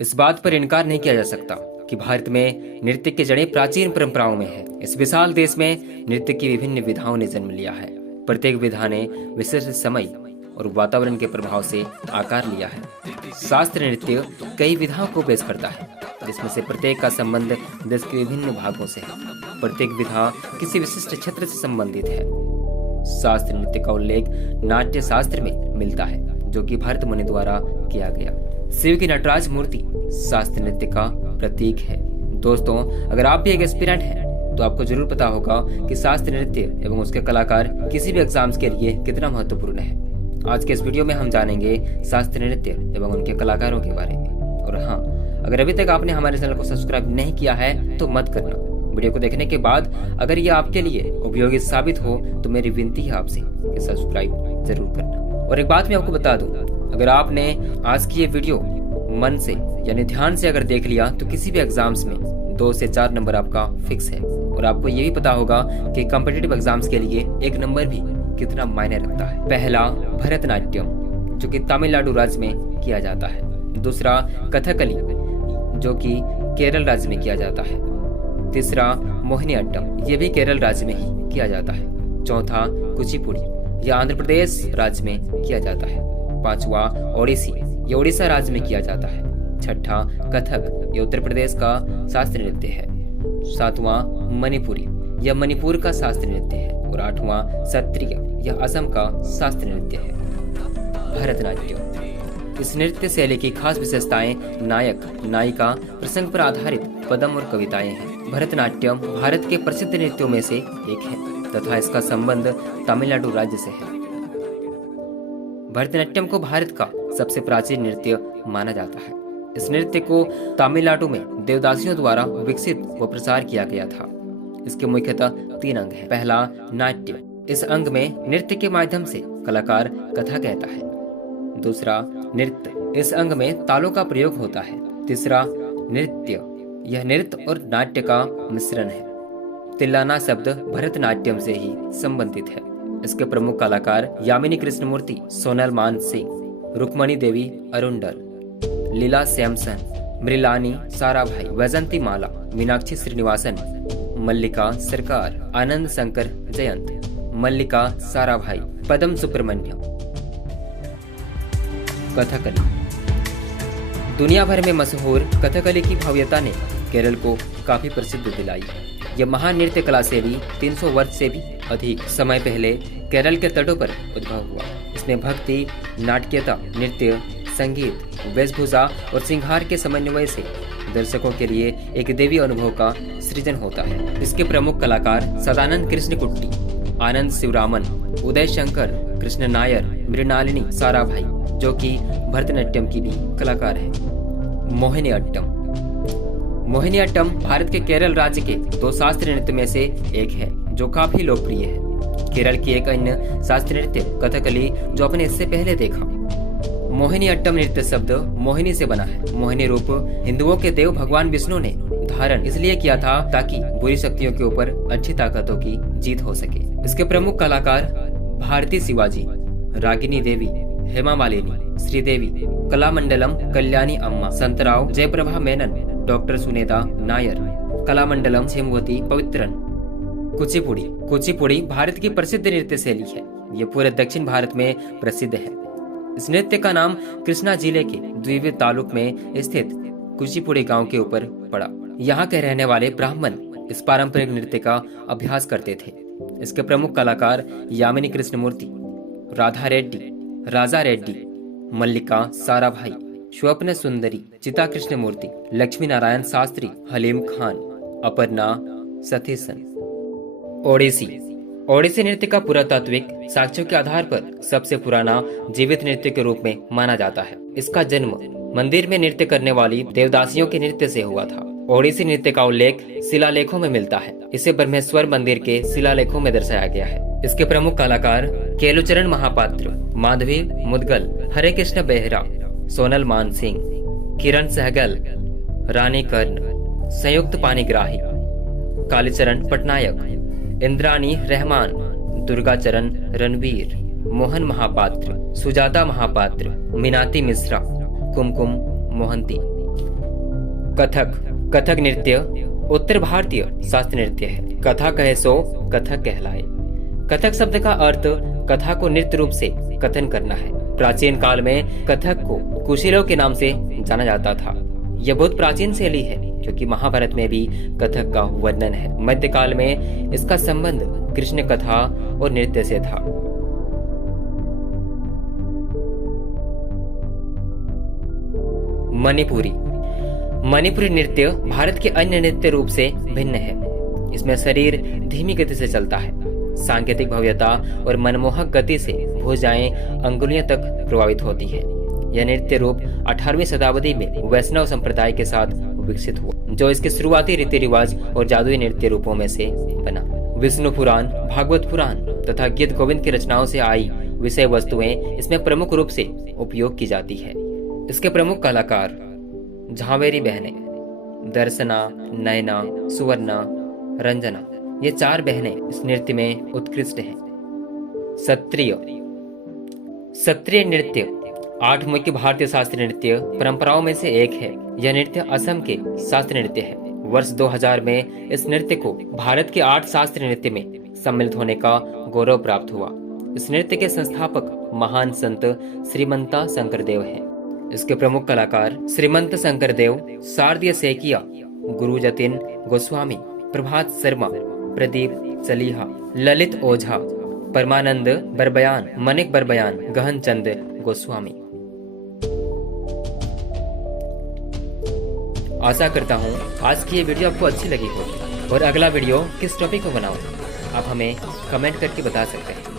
इस बात पर इनकार नहीं किया जा सकता कि भारत में नृत्य की जड़ें प्राचीन परंपराओं में है। इस विशाल देश में नृत्य की विभिन्न विधाओं ने जन्म लिया है। प्रत्येक विधा ने विशिष्ट समय और वातावरण के प्रभाव से आकार लिया है। शास्त्रीय नृत्य कई विधाओं को पेश करता है, जिसमें से प्रत्येक का संबंध देश के विभिन्न भागों से है। प्रत्येक विधा किसी विशिष्ट क्षेत्र से संबंधित है। शास्त्रीय नृत्य का उल्लेख नाट्य शास्त्र में मिलता है, जो कि भरत मुनि द्वारा किया गया। शिव की नटराज मूर्ति शास्त्रीय नृत्य का प्रतीक है। दोस्तों, अगर आप भी एक एस्पिरेंट हैं तो आपको जरूर पता होगा कि शास्त्रीय नृत्य एवं उसके कलाकार किसी भी एग्जाम्स के लिए कितना महत्वपूर्ण है। आज के इस वीडियो में हम जानेंगे शास्त्रीय नृत्य एवं उनके कलाकारों के बारे में। और हाँ, अगर अभी तक आपने हमारे चैनल को सब्सक्राइब नहीं किया है तो मत करना। वीडियो को देखने के बाद अगर ये आपके लिए उपयोगी साबित हो तो मेरी विनती है आपसे कि सब्सक्राइब जरूर करना। और एक बात मैं आपको बता दूं, अगर आपने आज की ये वीडियो मन से यानी ध्यान से अगर देख लिया तो किसी भी एग्जाम्स में 2 से 4 नंबर आपका फिक्स है। और आपको ये भी पता होगा कि कॉम्पिटिटिव एग्जाम्स के लिए 1 नंबर भी कितना मायने रखता है। पहला, भरतनाट्यम, जो कि तमिलनाडु राज्य में किया जाता है। दूसरा, कथकली, जो कि केरल राज्य में किया जाता है। तीसरा, मोहिनीअट्टम, ये भी केरल राज्य में ही किया जाता है। चौथा, कुचिपुड़ी, यह आंध्र प्रदेश राज्य में किया जाता है। पांचवा, ओडिसी, ये ओडिशा राज्य में किया जाता है। छठा, कथक, ये उत्तर प्रदेश का शास्त्रीय नृत्य है। सातवां, मणिपुरी, यह मणिपुर का शास्त्रीय नृत्य है। और आठवां, सत्रिय, यह असम का शास्त्रीय नृत्य है। भरतनाट्यम, इस नृत्य शैली की खास विशेषताएं नायक नायिका प्रसंग पर आधारित पदम और कविताएं हैं। भरतनाट्यम भारत के प्रसिद्ध नृत्यों में से एक है तथा इसका संबंध तमिलनाडु राज्य से है। भरतनाट्यम को भारत का सबसे प्राचीन नृत्य माना जाता है। इस नृत्य को तमिलनाडु में देवदासियों द्वारा विकसित व प्रसार किया गया था। इसके मुख्यतः 3 अंग हैं। पहला, नाट्य, इस अंग में नृत्य के माध्यम से कलाकार कथा कहता है। दूसरा, नृत्य, इस अंग में तालों का प्रयोग होता है। तीसरा, नृत्य, यह नृत्य और नाट्य का मिश्रण है। तिल्लाना शब्द भरतनाट्यम से ही संबंधित है। इसके प्रमुख कलाकार यामिनी कृष्णमूर्ति, सोनल मान सिंह, रुक्मणी देवी अरुंडल, लीला सैमसन, मृलानी साराभाई, वैजंती माला, मीनाक्षी श्रीनिवासन, मल्लिका सरकार, आनंद शंकर जयंत, मल्लिका साराभाई, पदम सुब्रमण्यम। कथकली, दुनिया भर में मशहूर कथकली की भव्यता ने केरल को काफी प्रसिद्ध दिलाई। यह महान नृत्य कला शैली 300 वर्ष से भी अधिक समय पहले केरल के तटों पर उद्भव हुआ। इसमें भक्ति, नाट्यता, नृत्य, संगीत, वेशभूषा और श्रृंगार के समन्वय से दर्शकों के लिए एक देवी अनुभव का सृजन होता है। इसके प्रमुख कलाकार सदानंद कृष्णकुट्टी, आनंद शिवरामन, उदय शंकर, कृष्ण नायर, मृणालिनी साराभाई, जो कि भरतनाट्यम की भी कलाकार है। मोहिनीअट्टम, मोहिनीअट्टम भारत के केरल राज्य के 2 शास्त्रीय नृत्य में से एक है, जो काफी लोकप्रिय है। केरल की एक अन्य शास्त्रीय नृत्य कथकली, जो आपने इससे पहले देखा। मोहिनीअट्टम नृत्य शब्द मोहिनी से बना है। मोहिनी रूप हिंदुओं के देव भगवान विष्णु ने धारण इसलिए किया था ताकि बुरी शक्तियों के ऊपर अच्छी ताकतों की जीत हो सके। इसके प्रमुख कलाकार भारती शिवाजी, रागिनी देवी, हेमा मालिनी, श्रीदेवी, कलामंडलम कल्याणी अम्मा, संतराव जयप्रभा मेनन, डॉक्टर सुनेदा नायर, कलामंडलम हेमवती पवित्रन। कुचिपुड़ी, कुचिपुड़ी भारत की प्रसिद्ध नृत्य शैली है। यह पूरे दक्षिण भारत में प्रसिद्ध है। इस नृत्य का नाम कृष्णा जिले के द्विवे तालुक में स्थित कुचिपुड़ी गांव के ऊपर पड़ा। यहाँ के रहने वाले ब्राह्मण इस पारंपरिक नृत्य का अभ्यास करते थे। इसके प्रमुख कलाकार यामिनी कृष्णमूर्ति, राधा रेड्डी, राजा रेड्डी, मल्लिका साराभाई, स्वप्न सुंदरी, चिता कृष्णमूर्ति, लक्ष्मी नारायण शास्त्री, हलीम खान, अपर्णा सतीशन। ओडिसी, ओडिसी नृत्य का पुरातात्विक साक्ष्यों के आधार पर सबसे पुराना जीवित नृत्य के रूप में माना जाता है। इसका जन्म मंदिर में नृत्य करने वाली देवदासियों के नृत्य से हुआ था। ओडिसी नृत्य का उल्लेख शिलालेखों में मिलता है। इसे ब्रह्मेश्वर मंदिर के शिलालेखों में दर्शाया गया है। इसके प्रमुख कलाकार केलुचरण महापात्र, माधवी मुदगल, हरे कृष्ण बेहरा, सोनल मान सिंह, किरण सहगल, रानी कर्ण, संयुक्त पाणिग्राही, कालीचरण पटनायक, इंद्रानी रहमान, दुर्गाचरण रणवीर, मोहन महापात्र, सुजाता महापात्र, मीनाती मिश्रा, कुमकुम मोहंती। कथक नृत्य उत्तर भारतीय शास्त्रीय नृत्य है। कथा कहे सो कथक कहलाए। कथक शब्द का अर्थ कथा को नृत्य रूप से कथन करना है। प्राचीन काल में कथक को कुशीलव के नाम से जाना जाता था। यह बहुत प्राचीन शैली है क्योंकि महाभारत में भी कथक का वर्णन है। मध्यकाल में इसका संबंध कृष्ण कथा और नृत्य से था। मणिपुरी नृत्य भारत के अन्य नृत्य रूप से भिन्न है। इसमें शरीर धीमी गति से चलता है। सांकेतिक भव्यता और मनमोहक गति से भुजाएं अंगुलियों तक प्रभावित होती है। यह नृत्य रूप 18वीं शताब्दी में वैष्णव संप्रदाय के साथ विकसित हुआ, जो इसके शुरुआती रीति रिवाज और जादुई नृत्य रूपों में से बना। विष्णु पुराण, भागवत पुराण तथा गीत गोविंद की रचनाओं से आई विषय वस्तुएं इसमें प्रमुख रूप से उपयोग की जाती है। इसके प्रमुख कलाकार झावेरी बहनें, दर्शना, नयना, सुवर्णा, रंजना, ये 4 बहनें इस नृत्य में उत्कृष्ट हैं। सत्रिय नृत्य 8 मुख्य भारतीय शास्त्रीय नृत्य परंपराओं में से एक है। यह नृत्य असम के शास्त्रीय नृत्य है। वर्ष 2000 में इस नृत्य को भारत के 8 शास्त्रीय नृत्य में सम्मिलित होने का गौरव प्राप्त हुआ। इस नृत्य के संस्थापक महान संत श्रीमंता शंकरदेव हैं। इसके प्रमुख कलाकार श्रीमंत शंकरदेव, शारदीय सैकिया, गुरु जतिन गोस्वामी, प्रभात शर्मा, प्रदीप चलीहा, ललित ओझा, परमानंद बरबयान, मनिक बरबयान, गहन चंद गोस्वामी। आशा करता हूँ आज की ये वीडियो आपको अच्छी लगी होगी। और अगला वीडियो किस टॉपिक पर बनाऊं आप हमें कमेंट करके बता सकते हैं।